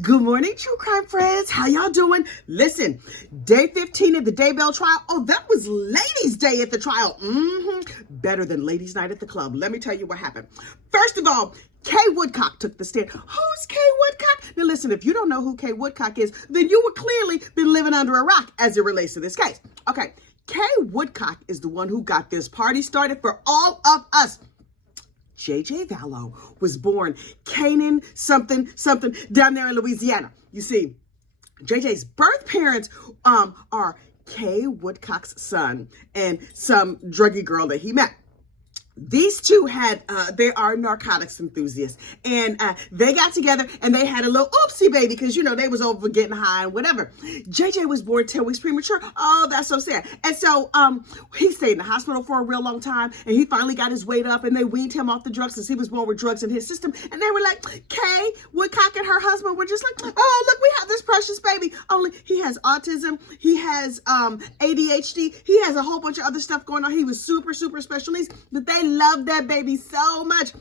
Good morning, true crime friends. How y'all doing? Listen, day 15 of the Daybell trial. Oh, that was ladies' day at the trial. Better than ladies' night at the club. Let me tell you what happened. First of all, Kay Woodcock took the stand. Who's Kay Woodcock? Now listen, if you don't know who Kay Woodcock is, then you would clearly been living under a rock as it relates to this case. Okay, Kay Woodcock is the one who got this party started for all of us. J.J. Vallow was born Canaan something down there in Louisiana. You see, J.J.'s birth parents are Kay Woodcock's son and some druggy girl that he met. These two they are narcotics enthusiasts, and they got together and they had a little oopsie baby because, you know, they was over getting high and whatever. JJ was born 10 weeks premature. Oh, that's so sad. And so he stayed in the hospital for a real long time, and he finally got his weight up, and they weaned him off the drugs since he was born with drugs in his system. And they were like, Kay Woodcock and her husband were just like, oh, look, we have this precious baby. Only he has autism, he has ADHD, he has a whole bunch of other stuff going on. He was super special needs, but they loved that baby so much.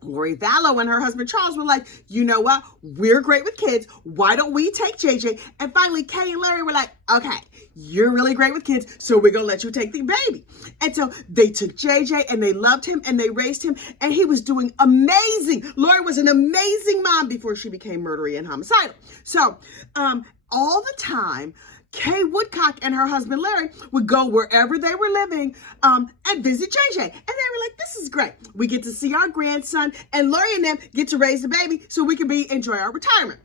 Lori Vallow and her husband Charles were like, you know what? We're great with kids. Why don't we take JJ? And finally, Kay and Larry were like, okay, you're really great with kids, so we're going to let you take the baby. And so they took JJ and they loved him and they raised him, and he was doing amazing. Lori was an amazing mom before she became murdery and homicidal. So all the time, Kay Woodcock and her husband Larry would go wherever they were living and visit JJ. And they were like, this is great. We get to see our grandson, and Larry and them get to raise the baby so we can enjoy our retirement.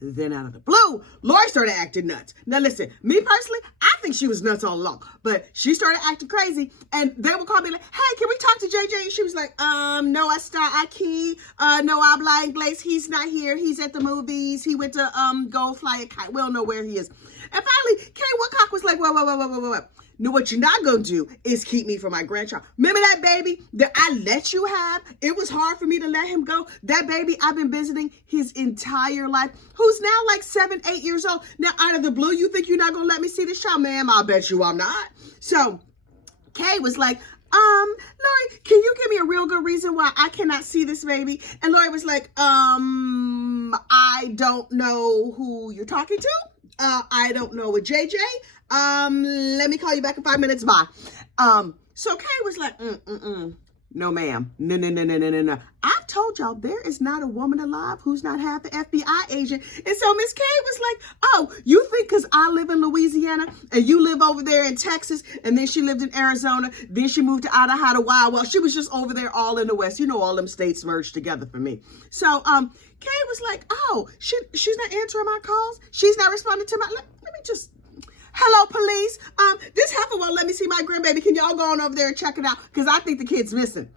Then out of the blue, Lori started acting nuts. Now listen, me personally, I think she was nuts all along, but she started acting crazy, and they would call me like, hey, can we talk to JJ? And she was like, no, I can't. No habla inglés. He's not here. He's at the movies. He went to go fly a kite. We don't know where he is. And finally, Kay Woodcock was like, what? No, what you're not going to do is keep me from my grandchild. Remember that baby that I let you have? It was hard for me to let him go. That baby I've been visiting his entire life, who's now like 7, 8 years old. Now, out of the blue, you think you're not going to let me see this child? Ma'am, I bet you I'm not. So Kay was like, Lori, can you give me a real good reason why I cannot see this baby? And Lori was like, I don't know who you're talking to. I don't know a JJ. Let me call you back in 5 minutes. Bye. So Kay was like, no, ma'am. No. I've told y'all there is not a woman alive who's not half an FBI agent. And so Miss Kay was like, oh, you think because I live in Louisiana and you live over there in Texas, and then she lived in Arizona, then she moved to Idaho, well, she was just over there all in the West. You know, all them states merged together for me. So Kay was like, oh, she's not answering my calls. She's not responding to my, let me just, hello, police. This heifer won't let me see my grandbaby. Can y'all go on over there and check it out? Because I think the kid's missing.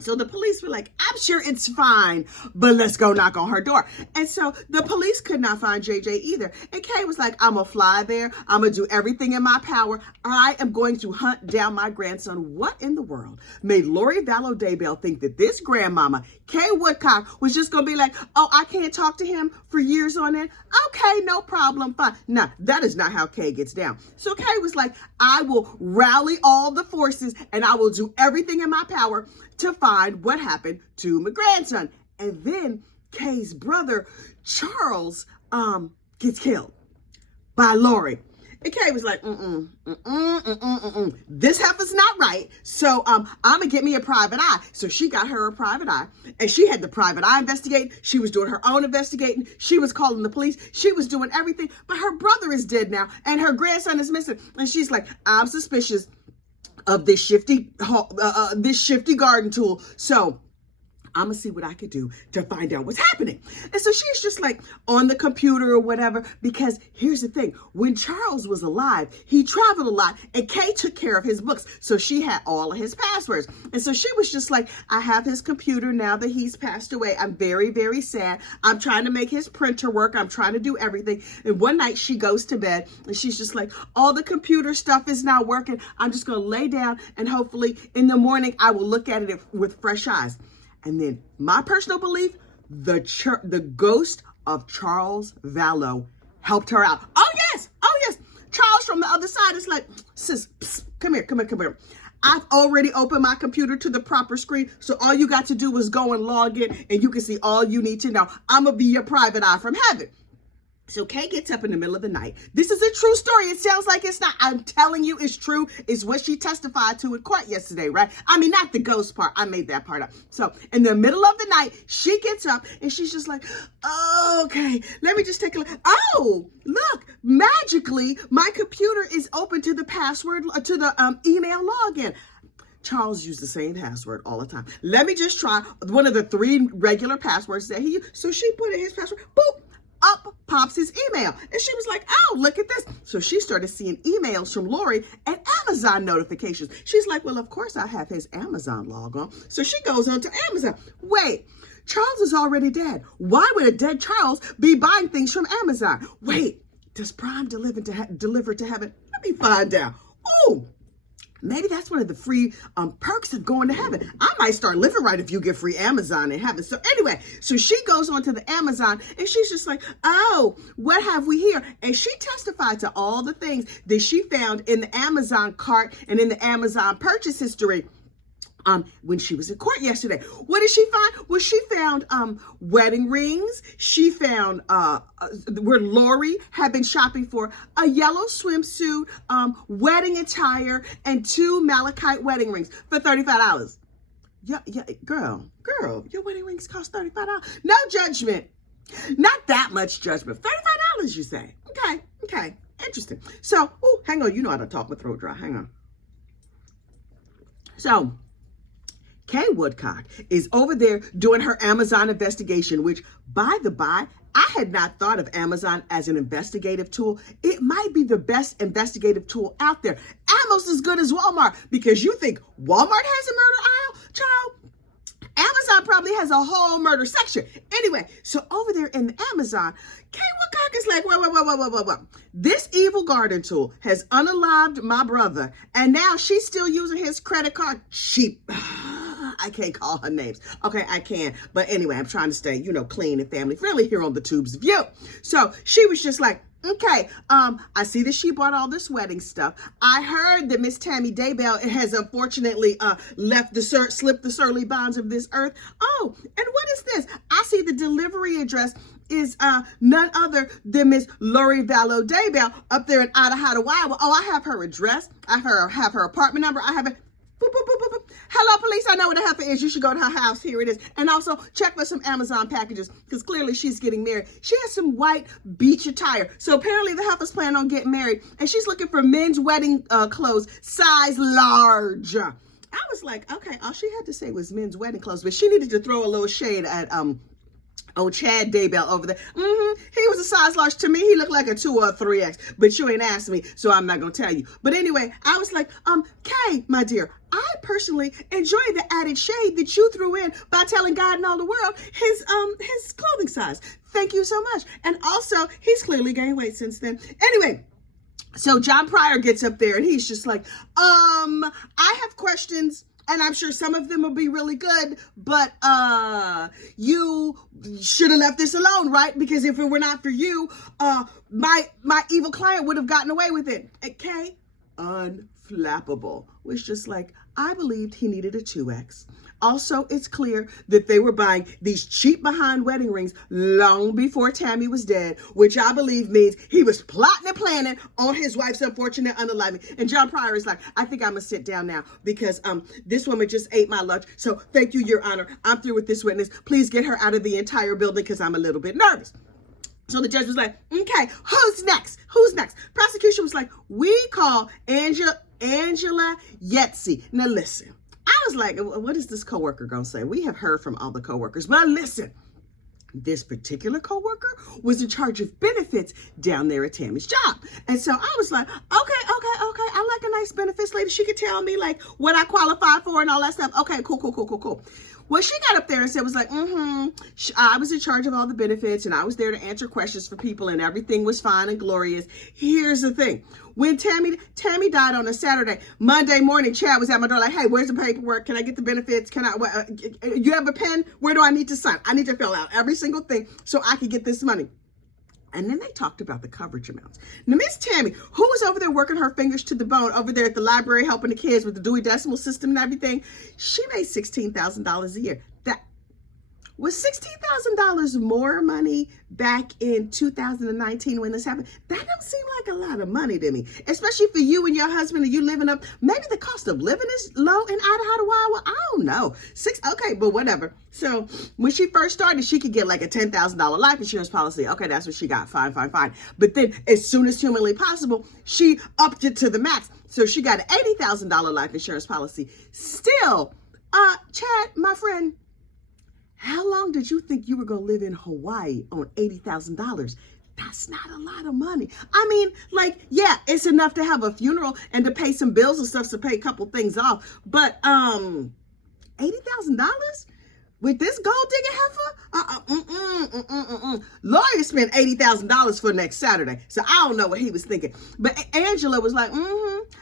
So the police were like, I'm sure it's fine, but let's go knock on her door. And so the police could not find JJ either. And Kay was like, I'm going to fly there. I'm going to do everything in my power. I am going to hunt down my grandson. What in the world made Lori Vallow Daybell think that this grandmama, Kay Woodcock, was just going to be like, oh, I can't talk to him for years on end? Okay, no problem, fine. No, that is not how Kay gets down. So Kay was like, I will rally all the forces and I will do everything in my power to find what happened to my grandson. And then Kay's brother, Charles, gets killed by Lori. And Kay was like, this heifer's not right. So I'm going to get me a private eye. So she got her a private eye, and she had the private eye investigating. She was doing her own investigating. She was calling the police. She was doing everything. But her brother is dead now, and her grandson is missing. And she's like, I'm suspicious of this shifty garden tool. So I'm going to see what I could do to find out what's happening. And so she's just like on the computer or whatever, because here's the thing. When Charles was alive, he traveled a lot, and Kay took care of his books. So she had all of his passwords. And so she was just like, I have his computer now that he's passed away. I'm very, very sad. I'm trying to make his printer work. I'm trying to do everything. And one night she goes to bed and she's just like, all the computer stuff is not working. I'm just going to lay down, and hopefully in the morning I will look at it with fresh eyes. And then my personal belief, the ghost of Charles Vallow helped her out. Oh yes. Charles from the other side is like, sis, psst, come here. I've already opened my computer to the proper screen, so all you got to do is go and log in, and you can see all you need to know. I'm going to be your private eye from heaven. So Kay gets up in the middle of the night. This is a true story. It sounds like it's not. I'm telling you, it's true. It's what she testified to in court yesterday, right? I mean, not the ghost part. I made that part up. So in the middle of the night, she gets up and she's just like, oh, okay, let me just take a look. Oh, look, magically, my computer is open to the password, to the email login. Charles used the same password all the time. Let me just try one of the 3 regular passwords that he used. So she put in his password, boop. Up pops his email. And she was like, oh, look at this. So she started seeing emails from Lori and Amazon notifications. She's like, well, of course I have his Amazon log on. So she goes on to Amazon. Wait, Charles is already dead. Why would a dead Charles be buying things from Amazon? Wait, does Prime deliver to heaven? Let me find out. Oh, maybe that's one of the free perks of going to heaven. I might start living right if you get free Amazon in heaven. So anyway, so she goes on to the Amazon and she's just like, oh, what have we here? And she testified to all the things that she found in the Amazon cart and in the Amazon purchase history. When she was in court yesterday. What did she find? Well, she found wedding rings. She found where Lori had been shopping for a yellow swimsuit, wedding attire, and 2 malachite wedding rings for $35. Yeah, girl, your wedding rings cost $35. No judgment. Not that much judgment. $35, you say. Okay, interesting. So, oh, hang on. You know how to talk with throat dry. Hang on. So, Kay Woodcock is over there doing her Amazon investigation, which, by the by, I had not thought of Amazon as an investigative tool. It might be the best investigative tool out there. Almost as good as Walmart, because you think Walmart has a murder aisle? Child, Amazon probably has a whole murder section. Anyway, so over there in the Amazon, Kay Woodcock is like, whoa. This evil garden tool has unalived my brother, and now she's still using his credit card. Cheap. I can't call her names. Okay, I can. But anyway, I'm trying to stay, clean and family friendly here on the Tubes of You. So she was just like, okay, I see that she bought all this wedding stuff. I heard that Miss Tammy Daybell has unfortunately slipped the surly bonds of this earth. Oh, and what is this? I see the delivery address is none other than Miss Lori Vallow Daybell up there in Idaho, Iowa. Oh, I have her address. I have her apartment number. I have it. Boop, boop, boop, boop, boop. Hello, police. I know where the heifer is. You should go to her house. Here it is. And also check for some Amazon packages, because clearly she's getting married. She has some white beach attire. So apparently the heifer's planning on getting married, and she's looking for men's wedding clothes, size large. I was like, okay, all she had to say was men's wedding clothes, but she needed to throw a little shade at Chad Daybell over there. He was a size large. To me, he looked like a 2 or a 3X, but you ain't asked me, so I'm not going to tell you. But anyway, I was like, Kay, my dear, I personally enjoy the added shade that you threw in by telling God and all the world his clothing size. Thank you so much. And also, he's clearly gained weight since then. Anyway, so John Pryor gets up there and he's just like, I have questions. And I'm sure some of them will be really good, but you should have left this alone, right? Because if it were not for you, my evil client would have gotten away with it. Okay? Unflappable. Was just like, I believed he needed a 2X. Also, it's clear that they were buying these cheap behind wedding rings long before Tammy was dead, which I believe means he was plotting and planning on his wife's unfortunate unaliving. And John Pryor is like, I think I'm going to sit down now because this woman just ate my lunch. So thank you, Your Honor. I'm through with this witness. Please get her out of the entire building because I'm a little bit nervous. So the judge was like, okay, who's next? Prosecution was like, we call Angela Yetzi. Now listen. I was like, what is this coworker going to say? We have heard from all the coworkers, but listen, this particular coworker was in charge of benefits down there at Tammy's job. And so I was like, okay. I like a nice benefits lady. She could tell me like what I qualify for and all that stuff. Okay, cool. Well, she got up there and said, was like, I was in charge of all the benefits and I was there to answer questions for people and everything was fine and glorious. Here's the thing. When Tammy died on a Saturday, Monday morning, Chad was at my door like, hey, where's the paperwork? Can I get the benefits? You have a pen? Where do I need to sign? I need to fill out every single thing so I can get this money. And then they talked about the coverage amounts. Now, Miss Tammy, who was over there working her fingers to the bone over there at the library helping the kids with the Dewey Decimal System and everything, she made $16,000 a year. That was $16,000 more money back in 2019 when this happened. That don't seem like a lot of money to me, especially for you and your husband and you living up. Maybe the cost of living is low in Idaho, Iowa. I don't know. Okay, but whatever. So when she first started, she could get like a $10,000 life insurance policy. Okay, that's what she got. Fine. But then as soon as humanly possible, she upped it to the max. So she got an $80,000 life insurance policy. Still, Chad, my friend, how long did you think you were going to live in Hawaii on $80,000? That's not a lot of money. I mean, like, yeah, it's enough to have a funeral and to pay some bills and stuff, to pay a couple things off. But $80,000 with this gold digger heifer? Lawyer spent $80,000 for next Saturday. So I don't know what he was thinking. But Angela was like,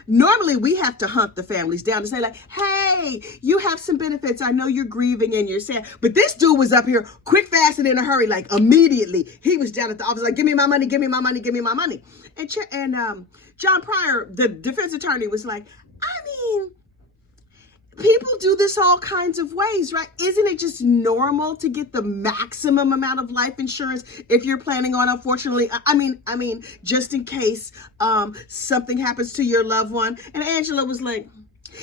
Normally we have to hunt the families down and say like, hey, you have some benefits. I know you're grieving and you're sad. But this dude was up here quick, fast, and in a hurry. Like immediately he was down at the office like, give me my money, give me my money, give me my money. And John Pryor, the defense attorney, was like, I mean, people do this all kinds of ways, right? Isn't it just normal to get the maximum amount of life insurance if you're planning on, unfortunately, I mean, just in case something happens to your loved one? And Angela was like,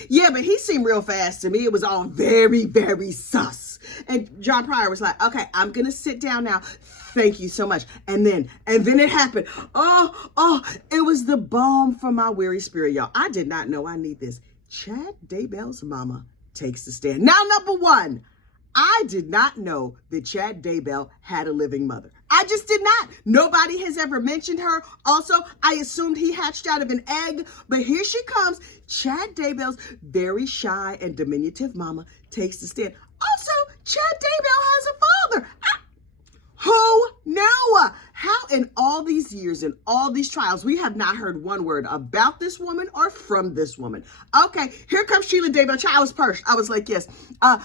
yeah, but he seemed real fast to me. It was all very, very sus. And John Pryor was like, okay, I'm going to sit down now. Thank you so much. And then it happened. Oh, it was the balm for my weary spirit, y'all. I did not know I need this. Chad Daybell's mama takes the stand. Now, number one, I did not know that Chad Daybell had a living mother. I just did not. Nobody has ever mentioned her. Also, I assumed he hatched out of an egg, but here she comes. Chad Daybell's very shy and diminutive mama takes the stand. Also, Chad Daybell has a father. Who knew? How in all these years and all these trials, we have not heard one word about this woman or from this woman. Okay, here comes Shelia Daybell. I was perched. I was like, yes,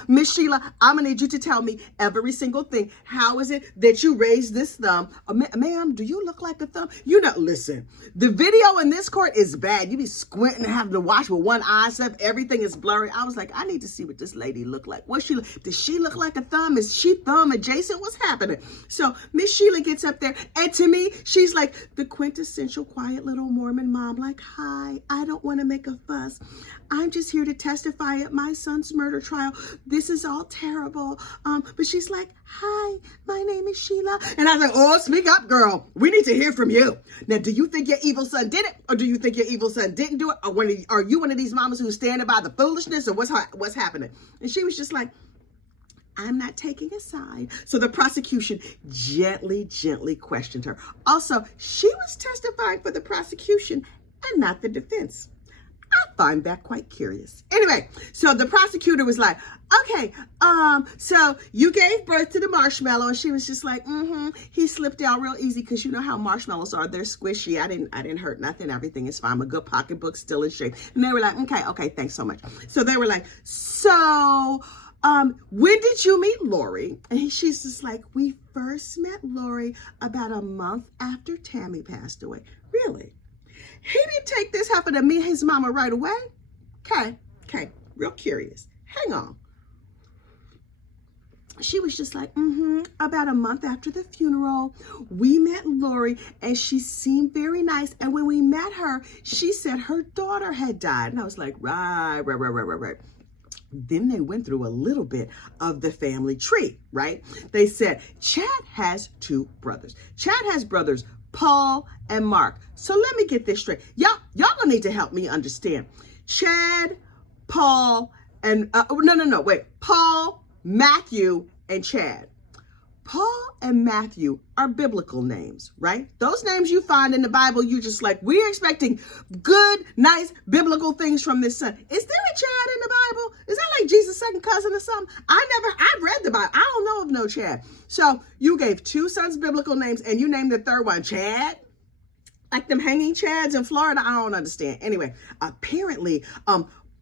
Miss Sheila, I'm going to need you to tell me every single thing. How is it that you raised this thumb? Ma'am, do you look like a thumb? You know, listen, the video in this court is bad. You be squinting and having to watch with one eye stuff. Everything is blurry. I was like, I need to see what this lady look like. Does she look like a thumb? Is she thumb adjacent? What's happening? So Miss Sheila gets up there, and to me, she's like the quintessential quiet little Mormon mom, like, hi, I don't want to make a fuss. I'm just here to testify at my son's murder trial. This is all terrible. But she's like, hi, my name is Sheila. And I was like, oh, speak up, girl. We need to hear from you. Now, do you think your evil son did it? Or do you think your evil son didn't do it? Or are you one of these mamas who's standing by the foolishness? Or what's happening? And she was just like, I'm not taking a side. So the prosecution gently questioned her. Also, she was testifying for the prosecution and not the defense. I find that quite curious. Anyway, so the prosecutor was like, okay, so you gave birth to the marshmallow. And she was just like, he slipped out real easy because you know how marshmallows are. They're squishy. I didn't hurt nothing. Everything is fine. My good pocketbook still in shape. And they were like, okay, thanks so much. So they were like, when did you meet Lori? And she's just like, we first met Lori about a month after Tammy passed away. Really? He didn't take this heifer to meet his mama right away? Okay, real curious. Hang on. She was just like, about a month after the funeral, we met Lori and she seemed very nice. And when we met her, she said her daughter had died. And I was like, right. Then they went through a little bit of the family tree, right? They said, Chad has two brothers. Chad has brothers, Paul and Mark. So let me get this straight. Y'all gonna need to help me understand. Chad, Paul, and, Paul, Matthew, and Chad. Paul and Matthew are biblical names, right? Those names you find in the Bible, you're just like, we're expecting good, nice, biblical things from this son. Is there a Chad in the Bible? Is that like Jesus' second cousin or something? I've read the Bible. I don't know of no Chad. So you gave two sons biblical names and you named the third one Chad? Like them hanging Chads in Florida? I don't understand. Anyway, apparently,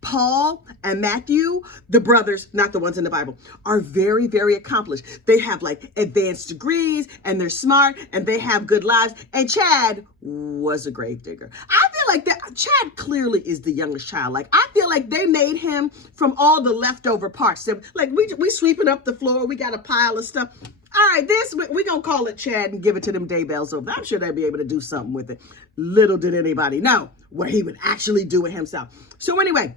Paul and Matthew, the brothers, not the ones in the Bible, are very, very accomplished. They have like advanced degrees and they're smart and they have good lives. And Chad was a gravedigger. I feel like that Chad clearly is the youngest child. Like, I feel like they made him from all the leftover parts. Like, we sweeping up the floor. We got a pile of stuff. All right, we're going to call it Chad and give it to them Daybells over. I'm sure they'll be able to do something with it. Little did anybody know what he would actually do it himself. So anyway,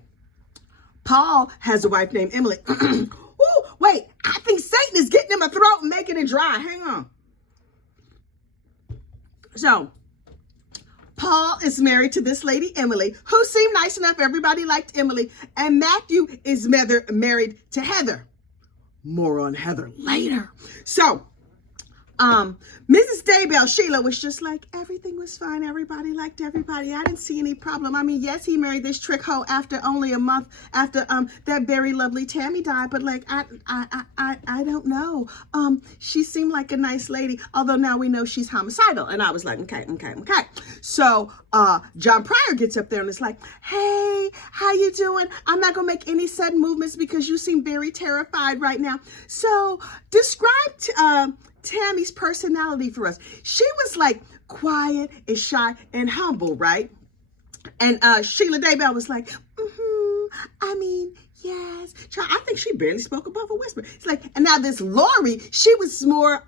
Paul has a wife named Emily. Ooh, wait, I think Satan is getting him a throat and making it dry. Hang on. So, Paul is married to this lady, Emily, who seemed nice enough. Everybody liked Emily. And Matthew is married to Heather. More on Heather later. So, Mrs. Daybell, Sheila, was just like, everything was fine. Everybody liked everybody. I didn't see any problem. I mean, yes, he married this trick hoe after only a month after that very lovely Tammy died. But like, I don't know. She seemed like a nice lady, although now we know she's homicidal. And I was like, okay. So John Pryor gets up there and is like, hey, how you doing? I'm not gonna make any sudden movements because you seem very terrified right now. So describe Tammy's personality for us. She was like quiet and shy and humble, right? And Shelia Daybell was like, I mean, yes. I think she barely spoke above a whisper. It's like, and now this Lori, she was more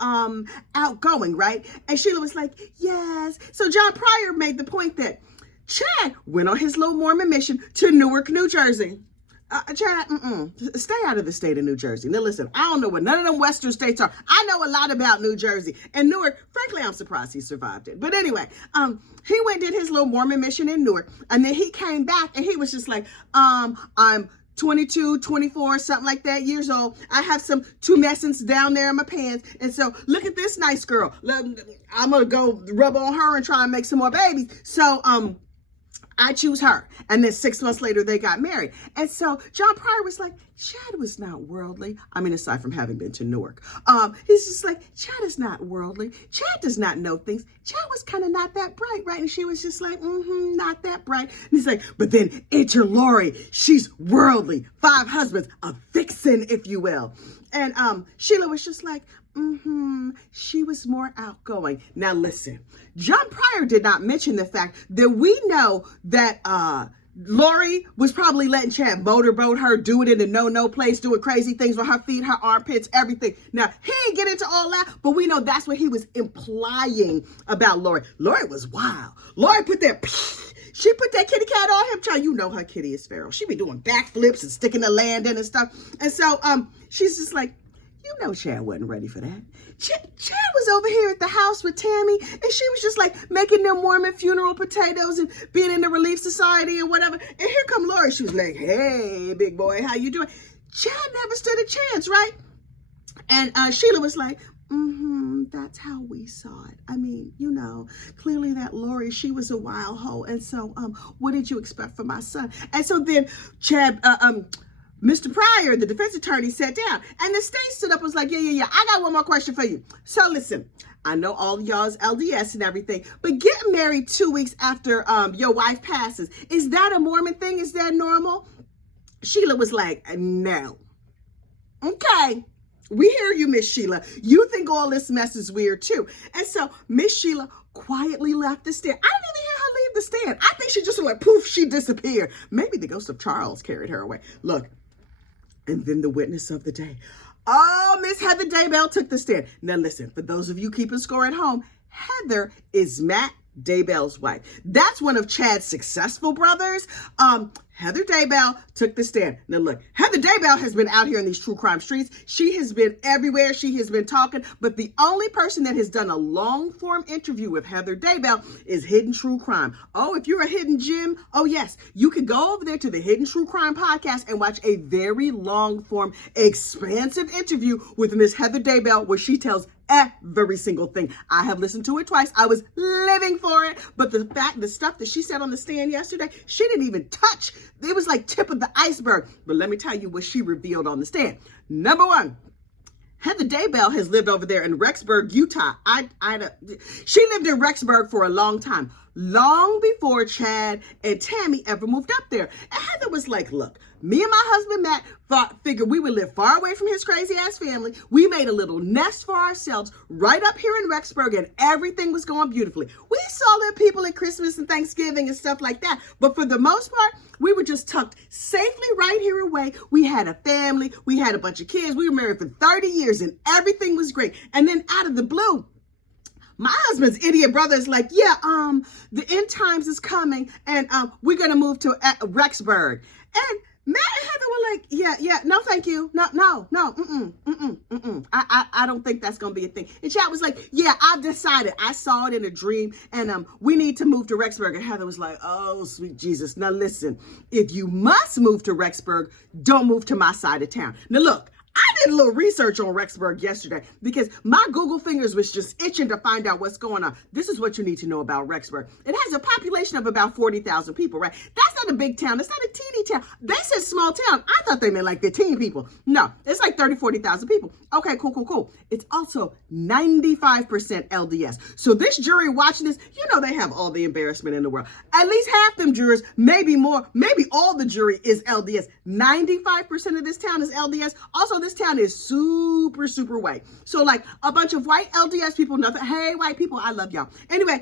outgoing, right? And Sheila was like, yes. So John Pryor made the point that Chad went on his little Mormon mission to Newark, New Jersey. Chad, stay out of the state of New Jersey. Now listen, I don't know what none of them Western states are. I know a lot about New Jersey. And Newark, frankly, I'm surprised he survived it. But anyway, he went and did his little Mormon mission in Newark. And then he came back and he was just like, I'm 22, 24, something like that, years old. I have some tumescence down there in my pants. And so look at this nice girl. I'm going to go rub on her and try and make some more babies. So, I choose her. And then 6 months later, they got married. And so John Pryor was like, Chad was not worldly. I mean, aside from having been to Newark. He's just like, Chad is not worldly. Chad does not know things. Chad was kind of not that bright, right? And she was just like, not that bright. And he's like, but then enter Lori. She's worldly. 5 husbands, a vixen, if you will. And Sheila was just like, she was more outgoing. Now listen, John Pryor did not mention the fact that we know that Lori was probably letting Chad motorboat her, do it in a no place, doing crazy things with her feet, her armpits, everything. Now, he didn't get into all that, but we know that's what he was implying about Lori. Lori was wild. Lori she put that kitty cat on him. Child, you know her kitty is feral. She be doing backflips and sticking the land in and stuff. And so she's just like, you know Chad wasn't ready for that. Chad was over here at the house with Tammy, and she was just like making them Mormon funeral potatoes and being in the Relief Society or whatever. And here come Lori. She was like, hey, big boy, how you doing? Chad never stood a chance, right? And Sheila was like, that's how we saw it. I mean, you know, clearly that Lori, she was a wild hoe. And so, what did you expect from my son? And so then Chad, Mr. Pryor, the defense attorney, sat down and the state stood up and was like, yeah. I got one more question for you. So listen, I know all y'all's LDS and everything, but getting married 2 weeks after your wife passes, is that a Mormon thing? Is that normal? Sheila was like, no. Okay. We hear you, Miss Sheila. You think all this mess is weird too. And so Miss Sheila quietly left the stand. I didn't even hear her leave the stand. I think she just like, poof, she disappeared. Maybe the ghost of Charles carried her away. Look. And then the witness of the day. Oh, Miss Heather Daybell took the stand. Now listen, for those of you keeping score at home, Heather is Matt Daybell's wife. That's one of Chad's successful brothers. Heather Daybell took the stand. Now look, Heather Daybell has been out here in these true crime streets. She has been everywhere. She has been talking, but the only person that has done a long form interview with Heather Daybell is Hidden True Crime. Oh, if you're a hidden gem, oh yes, you can go over there to the Hidden True Crime podcast and watch a very long form, expansive interview with Miss Heather Daybell where she tells every single thing. I have listened to it twice. I was living for it. But the stuff that she said on the stand yesterday, she didn't even touch. It was like tip of the iceberg. But let me tell you what she revealed on the stand. Number one, Heather Daybell has lived over there in Rexburg, Utah. She lived in Rexburg for a long time, long before Chad and Tammy ever moved up there. And Heather was like, look, me and my husband Matt figured we would live far away from his crazy ass family. We made a little nest for ourselves right up here in Rexburg, and everything was going beautifully. We saw little people at Christmas and Thanksgiving and stuff like that, but for the most part, we were just tucked safely right here away. We had a family, we had a bunch of kids, we were married for 30 years, and everything was great. And then out of the blue, my husband's idiot brother is like, yeah, the end times is coming, and we're gonna move to Rexburg. And Matt and Heather were like, yeah, no, thank you. No, I don't think that's going to be a thing. And Chad was like, yeah, I've decided. I saw it in a dream, and we need to move to Rexburg. And Heather was like, oh, sweet Jesus. Now listen, if you must move to Rexburg, don't move to my side of town. Now look, I did a little research on Rexburg yesterday because my Google fingers was just itching to find out what's going on. This is what you need to know about Rexburg. It has a population of about 40,000 people, right? That's not a big town. It's not a teeny town. They said small town. I thought they meant like 15 people. No, it's like 30, 40,000 people. Okay, cool. It's also 95% LDS. So this jury watching this, you know they have all the embarrassment in the world. At least half them jurors, maybe more, maybe all the jury is LDS. 95% of this town is LDS. Also, this town is super white. So like a bunch of white LDS people, nothing. Hey, white people, I love y'all. Anyway,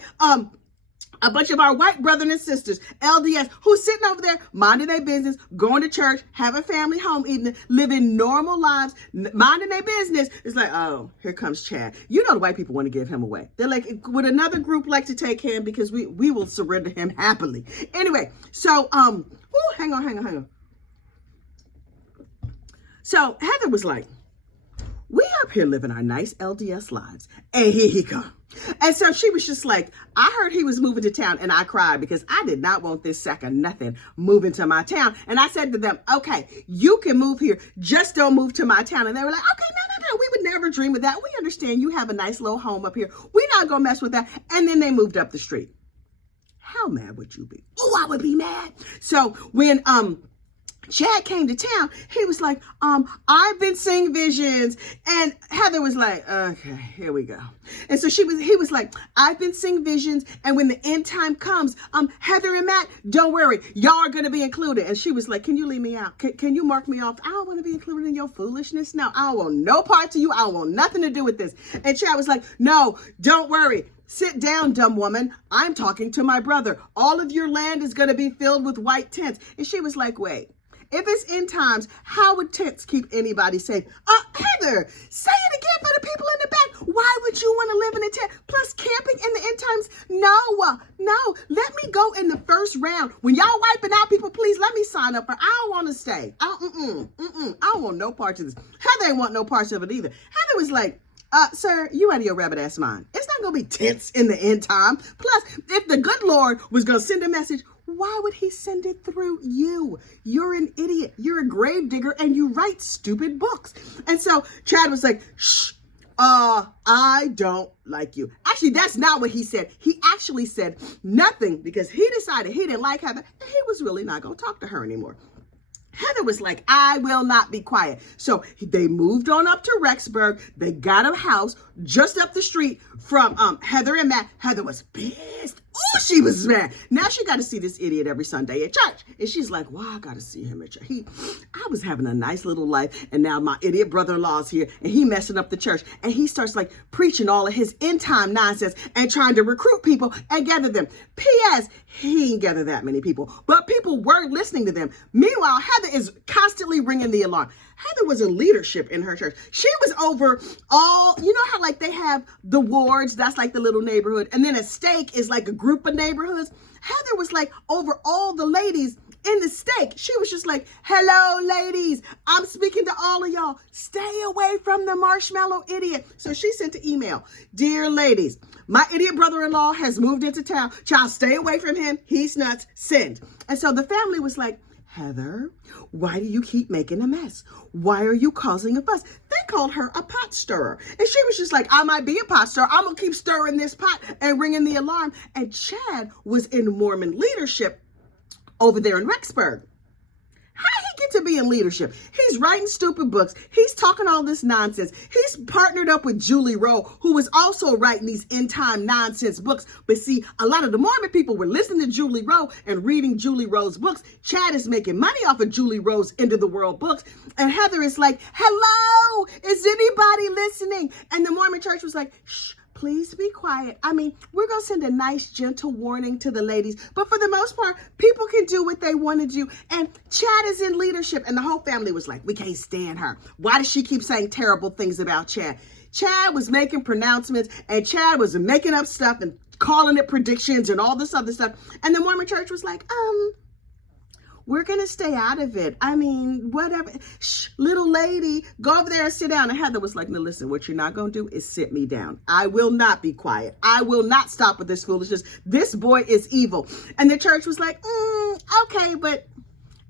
a bunch of our white brothers and sisters, LDS, who's sitting over there, minding their business, going to church, having family home evening, living normal lives, minding their business. It's like, oh, here comes Chad. You know the white people want to give him away. They're like, would another group like to take him because we will surrender him happily. Anyway, so, hang on. So Heather was like, we up here living our nice LDS lives, and here he come. And so she was just like, I heard he was moving to town, and I cried because I did not want this sack of nothing moving to my town. And I said to them, okay, you can move here, just don't move to my town. And they were like, okay, no, we would never dream of that. We understand you have a nice little home up here. We're not gonna mess with that. And then they moved up the street. How mad would you be? Oh, I would be mad. So when Chad came to town, he was like, I've been seeing visions. And Heather was like, okay, here we go. And so he was like, I've been seeing visions. And when the end time comes, Heather and Matt, don't worry, y'all are going to be included. And she was like, can you leave me out? Can you mark me off? I don't want to be included in your foolishness. No, I don't want no part to you. I don't want nothing to do with this. And Chad was like, no, don't worry. Sit down, dumb woman. I'm talking to my brother. All of your land is going to be filled with white tents. And she was like, wait. If it's end times, how would tents keep anybody safe? Heather, say it again for the people in the back. Why would you want to live in a tent? Plus, camping in the end times? No. Let me go in the first round. When y'all wiping out people, please let me sign up for. I don't want to stay. I don't want no parts of this. Heather ain't want no parts of it either. Heather was like, sir, you out of your rabbit ass mind. It's not going to be tents in the end time. Plus, if the good Lord was going to send a message, why would he send it through you? You're an idiot. You're a gravedigger and you write stupid books. And so Chad was like, shh, I don't like you. Actually, that's not what he said. He actually said nothing because he decided he didn't like Heather and he was really not going to talk to her anymore. Heather was like, I will not be quiet. So they moved on up to Rexburg. They got a house just up the street from Heather and Matt. Heather was pissed. Oh, she was mad. Now she got to see this idiot every Sunday at church. And she's like, well, I got to see him at church. I was having a nice little life. And now my idiot brother-in-law's here and he messing up the church. And he starts like preaching all of his end time nonsense and trying to recruit people and gather them. P.S. He ain't gather that many people, but people were listening to them. Meanwhile, Heather is constantly ringing the alarm. Heather was in leadership in her church. She was over all, you know how like they have the wards, that's like the little neighborhood. And then a stake is like a group of neighborhoods. Heather was like over all the ladies in the stake. She was just like, hello, ladies. I'm speaking to all of y'all. Stay away from the marshmallow idiot. So she sent an email. Dear ladies, my idiot brother-in-law has moved into town. Child, stay away from him. He's nuts. Send. And so the family was like, Heather, why do you keep making a mess? Why are you causing a fuss? They called her a pot stirrer. And she was just like, I might be a pot stirrer. I'm going to keep stirring this pot and ringing the alarm. And Chad was in Mormon leadership over there in Rexburg. How he to be in leadership. He's writing stupid books. He's talking all this nonsense. He's partnered up with Julie Rowe, who was also writing these end time nonsense books. But see, a lot of the Mormon people were listening to Julie Rowe and reading Julie Rowe's books. Chad is making money off of Julie Rowe's End of the World books. And Heather is like, hello, is anybody listening? And the Mormon church was like, shh. Please be quiet. I mean, we're going to send a nice, gentle warning to the ladies. But for the most part, people can do what they want to do. And Chad is in leadership. And the whole family was like, we can't stand her. Why does she keep saying terrible things about Chad? Chad was making pronouncements and Chad was making up stuff and calling it predictions and all this other stuff. And the Mormon church was like, we're going to stay out of it. I mean, whatever. Shh, little lady, go over there and sit down. And Heather was like, no, listen, what you're not going to do is sit me down. I will not be quiet. I will not stop with this foolishness. This boy is evil. And the church was like, okay, but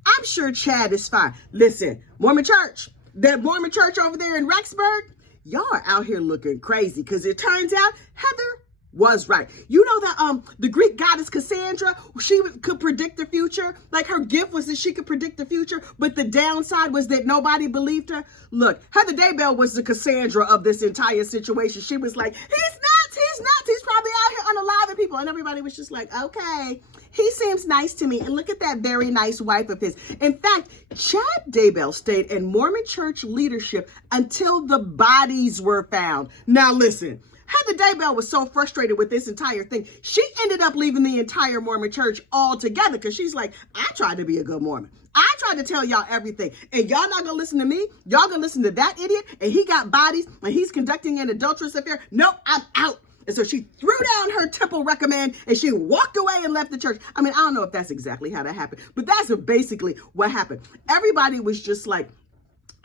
I'm sure Chad is fine. Listen, Mormon church, that Mormon church over there in Rexburg, y'all are out here looking crazy because it turns out Heather was right. You know that the Greek goddess Cassandra, she could predict the future. Like her gift was that she could predict the future, but the downside was that nobody believed her. Look, Heather Daybell was the Cassandra of this entire situation. She was like, he's nuts, he's probably out here unaliving people. And everybody was just like, okay, he seems nice to me. And look at that very nice wife of his. In fact, Chad Daybell stayed in Mormon church leadership until the bodies were found. Now listen, Heather Daybell was so frustrated with this entire thing. She ended up leaving the entire Mormon church altogether because she's like, I tried to be a good Mormon. I tried to tell y'all everything. And y'all not going to listen to me. Y'all going to listen to that idiot. And he got bodies and he's conducting an adulterous affair. Nope, I'm out. And so she threw down her temple recommend and she walked away and left the church. I mean, I don't know if that's exactly how that happened, but that's basically what happened. Everybody was just like,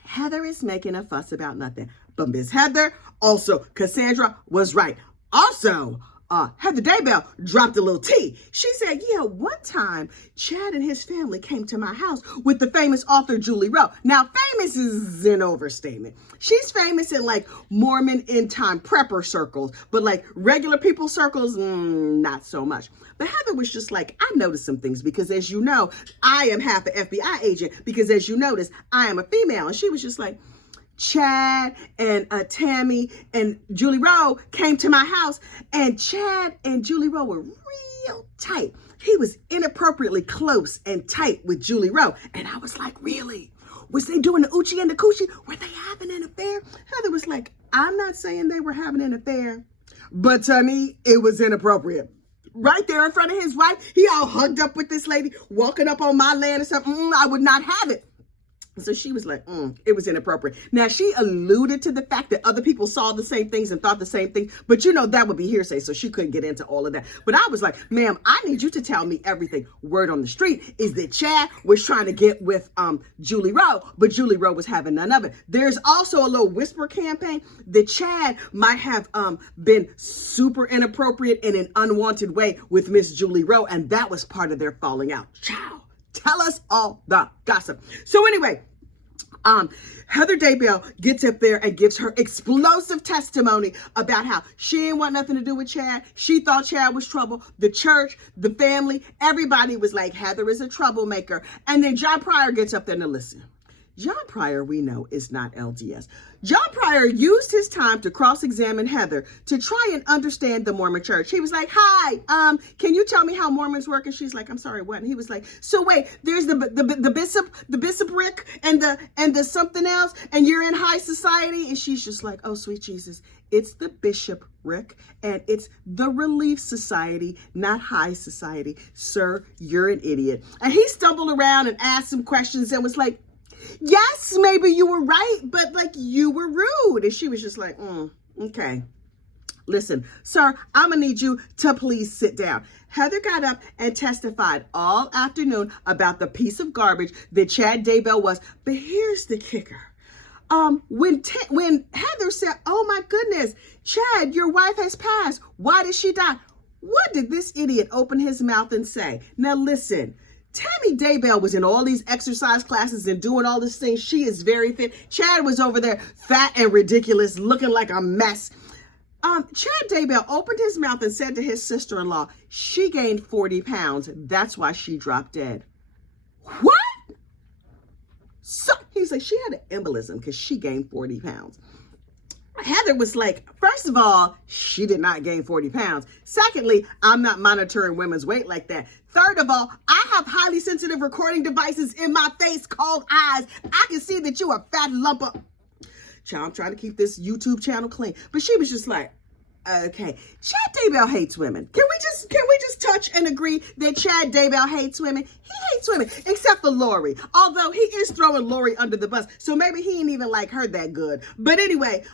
Heather is making a fuss about nothing. But Miss Heather, also Cassandra, was right. Also, Heather Daybell dropped a little tea. She said, yeah, one time Chad and his family came to my house with the famous author Julie Rowe. Now, famous is an overstatement. She's famous in like Mormon end time prepper circles, but like regular people circles, not so much. But Heather was just like, I noticed some things because as you know, I am half an FBI agent because as you notice, I am a female. And she was just like, Chad and Tammy and Julie Rowe came to my house and Chad and Julie Rowe were real tight. He was inappropriately close and tight with Julie Rowe. And I was like, really? Was they doing the Uchi and the Coochie? Were they having an affair? Heather was like, I'm not saying they were having an affair, but to me, it was inappropriate. Right there in front of his wife, he all hugged up with this lady, walking up on my land and stuff. I would not have it. So she was like, it was inappropriate. Now, she alluded to the fact that other people saw the same things and thought the same thing. But, you know, that would be hearsay. So she couldn't get into all of that. But I was like, ma'am, I need you to tell me everything. Word on the street is that Chad was trying to get with Julie Rowe, but Julie Rowe was having none of it. There's also a little whisper campaign that Chad might have been super inappropriate in an unwanted way with Miss Julie Rowe. And that was part of their falling out. Ciao. Tell us all the gossip. So anyway, Heather Daybell gets up there and gives her explosive testimony about how she didn't want nothing to do with Chad. She thought Chad was trouble. The church, the family, everybody was like, Heather is a troublemaker. And then John Pryor gets up there to listen. John Pryor, we know, is not LDS. John Pryor used his time to cross-examine Heather to try and understand the Mormon church. He was like, hi, can you tell me how Mormons work? And she's like, I'm sorry, what? And he was like, so wait, there's the bishopric and the something else, and you're in high society? And she's just like, oh, sweet Jesus, it's the bishopric and it's the Relief Society, not high society. Sir, you're an idiot. And he stumbled around and asked some questions and was like, yes, maybe you were right, but like you were rude. And she was just like, okay. Listen, sir, I'm gonna need you to please sit down. Heather got up and testified all afternoon about the piece of garbage that Chad Daybell was. But here's the kicker. When Heather said, oh my goodness, Chad, your wife has passed. Why did she die? What did this idiot open his mouth and say? Now listen, Tammy Daybell was in all these exercise classes and doing all these things. She is very thin. Chad was over there fat and ridiculous, looking like a mess. Chad Daybell opened his mouth and said to his sister-in-law, she gained 40 pounds. That's why she dropped dead. What? was like, she had an embolism because she gained 40 pounds. Heather was like, first of all, she did not gain 40 pounds. Secondly, I'm not monitoring women's weight like that. Third of all, I have highly sensitive recording devices in my face called eyes. I can see that you a fat lump of... Child, I'm trying to keep this YouTube channel clean. But she was just like, okay, Chad Daybell hates women. Can we just touch and agree that Chad Daybell hates women? He hates women, except for Lori. Although he is throwing Lori under the bus, so maybe he ain't even like her that good. But anyway,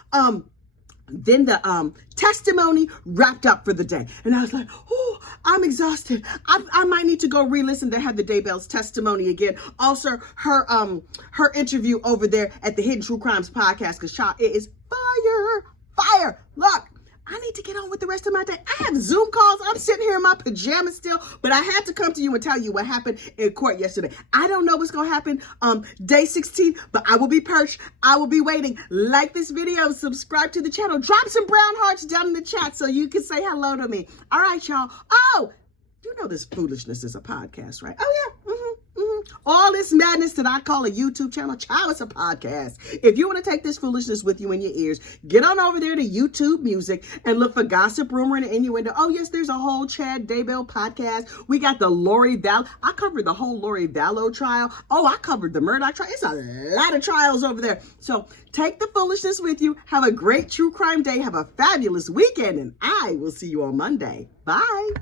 then the testimony wrapped up for the day, and I was like, oh, I'm exhausted. I might need to go re-listen to Heather Daybell's testimony again. Also, her interview over there at the Hidden True Crimes podcast, because child, it is fire. Look, I need to get on with the rest of my day. I have Zoom calls. I'm sitting here in my pajamas still, but I had to come to you and tell you what happened in court yesterday. I don't know what's going to happen day 16, but I will be perched. I will be waiting. Like this video, subscribe to the channel, drop some brown hearts down in the chat so you can say hello to me. All right, y'all. Oh, you know this foolishness is a podcast, right? Oh, yeah. All this madness that I call a YouTube channel, child, it's a podcast. If you want to take this foolishness with you in your ears, get on over there to YouTube Music and look for Gossip, Rumor, and Innuendo. Oh, yes, there's a whole Chad Daybell podcast. We got the Lori Vallow. I covered the whole Lori Vallow trial. Oh, I covered the Murdoch trial. It's a lot of trials over there. So take the foolishness with you. Have a great true crime day. Have a fabulous weekend, and I will see you on Monday. Bye.